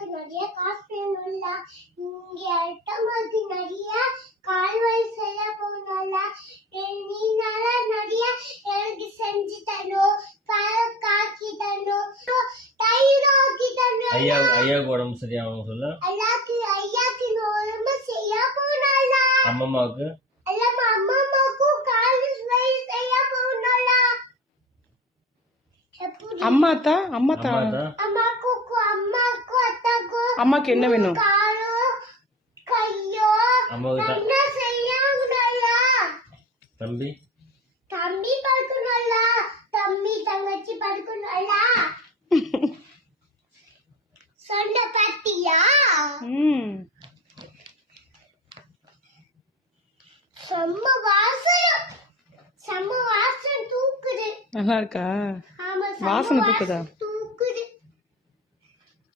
அம்மாக்கு நிறைய காசு வேணும்ல. இங்க அட்டமாக்கு நிறைய கால்வாய் செய்ய போகணும்ல. நீ நல்லா நிறைய எனக்கு செஞ்சு தரணும். காக்கி தரணும். தயிர் ஆக்கி தரணும். ஐயா உடம்பு சரியாகும் சொல்ல. ஐயாக்கு உடம்பு சரியா போகணும்ல. அம்மாவுக்கு அம்மாவுக்கும் கால்வாய் செய்ய போகணும்ல. அம்மாக்கு அம்மாக்கு என்ன வேணும்? தம்பி படுக்கணும்ல. தம்பி தங்கச்சி படுக்கணும்ல. சொன்ன பாத்தியா? செம்ம வாசம் தூக்குது. நல்லா இருக்கா? வாசனை தூக்குதா?